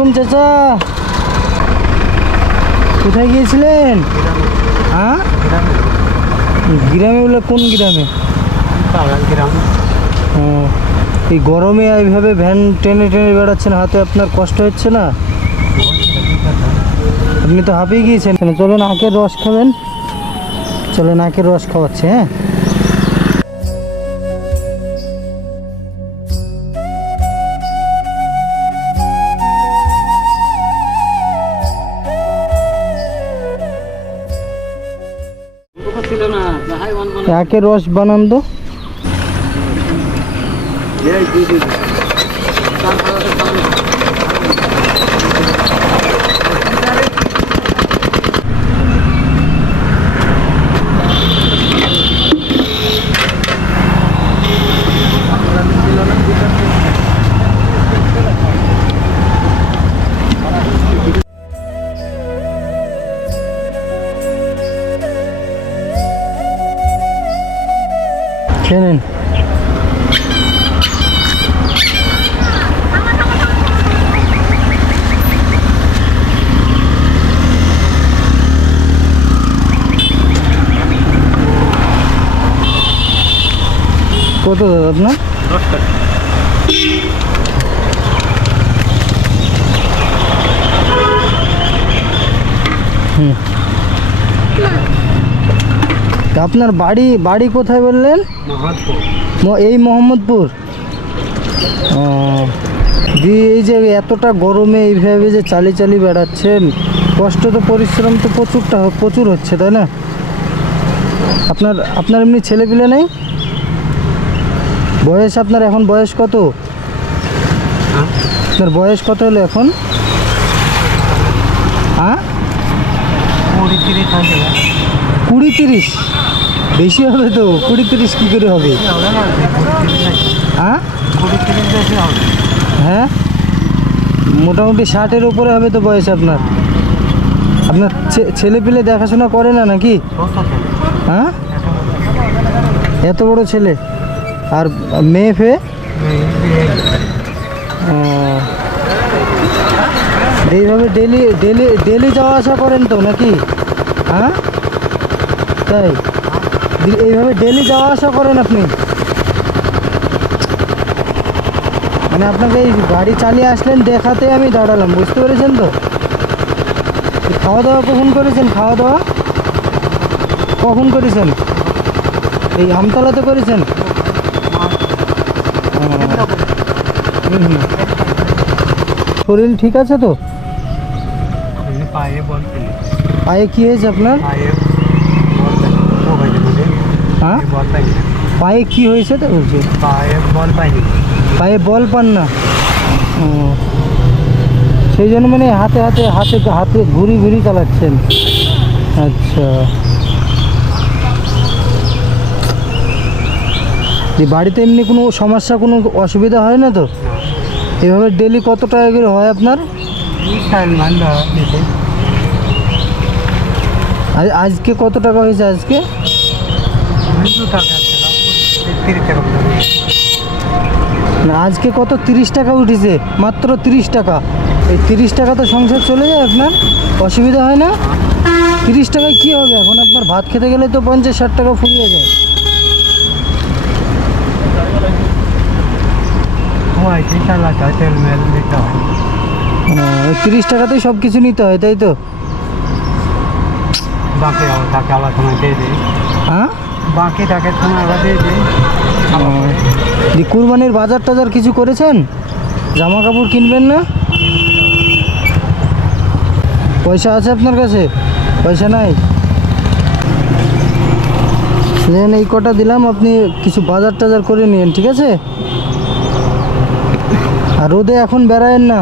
আলাইকুম চাচা। কোথায় গিয়েছিলেন? হ্যাঁ? গ্রামে বলে কোন গ্রামে। ও, এই গরমে এইভাবে ভ্যান টেনে টেনে বেড়াচ্ছেন হাতে আপনার কষ্ট হচ্ছে না? আপনি তো হাঁপিয়ে গিয়েছেন। চলেন আখের রস খাবেন। চলেন আখের রস খাওয়াচ্ছে হ্যাঁ? আখের রস বানান খেয়ে নিন কত দাদা আপনার হুম তা আপনার বাড়ি বাড়ি কোথায় বললেন? ম- এই মোহাম্মদপুর? দিয়ে এই যে এতটা গরমে এইভাবে যে চালি চালি বেড়াচ্ছেন কষ্ট তো পরিশ্রম তো প্রচুরটা প্রচুর হচ্ছে তাই না? আপনার আপনার এমনি ছেলে পিলে নেই? বয়স আপনার এখন বয়স কত? আপনার বয়স কত হলো এখন? হ্যাঁ? তিরিশ? বেশি হবে তো? কুড়ি তিরিশ কী করে হবে? হ্যাঁ? হ্যাঁ? মোটামুটি ষাটের উপরে হবে তো বয়স আপনার। আপনার ছেলে পেলে দেখাশোনা করে না নাকি? হ্যাঁ? এত বড় ছেলে? আর মেয়ে, ফেয়ে? এইভাবে ডেলি ডেলি ডেলি যাওয়া আসা করেন তো নাকি? হ্যাঁ? তাই? এইভাবে ডেলি যাওয়া আসা করেন আপনি। মানে আপনাকে এই গাড়ি চালিয়ে আসলেন দেখাতে আমি দাঁড়ালাম বুঝতে পেরেছেন তো? খাওয়া দাওয়া কখন করেছেন? খাওয়া দাওয়া? কখন করেছেন? এই আমতলাতে করেছেন? হুম। হুম। শরীর ঠিক আছে তো? পায়ে কি হয়েছে আপনার পায়ে বল পাইনি ও ভাই মানে হ্যাঁ? পায়ে কি হয়েছে তো বলছি। পায়ে বল পাইনি। পায়ে বল পান না? ও। সেই জন্য মানে হাতে হাতে হাতে হাতে ঘুরি ঘুরি চালাচ্ছেন। আচ্ছা। এই বাড়িতে এমনি কোনো সমস্যা কোনো অসুবিধা হয় না তো? এভাবে ডেলি কত টাকা করে হয় আপনার? আজকে কত টাকা হয়েছে আজকে? দু টাকা ছিল তিরিশ টাকা না আজকে কত তিরিশ টাকা উঠেছে? মাত্র তিরিশ টাকা। এই তিরিশ টাকা তো সংসার চলে যায় আপনার। অসুবিধা হয় না? তিরিশ টাকায় কী হবে? এখন আপনার ভাত খেতে গেলে তো পঞ্চাশ ষাট টাকা ফুরিয়ে যায়। ওই তিরিশ টাকাতেই সব কিছু নিতে হয় তাই তো? বাকি আবার থাকে আবার দিয়ে দিই। হ্যাঁ? বাকি থাকে দি কুরবানির বাজার টাজার কিছু করেছেন? জামা কাপড় কিনবেন না? পয়সা আছে আপনার কাছে? পয়সা নাই? দেন এই কটা দিলাম, আপনি কিছু বাজার টাজার করে নিন ঠিক আছে? আর রোদে এখন বেড়ায়েন না।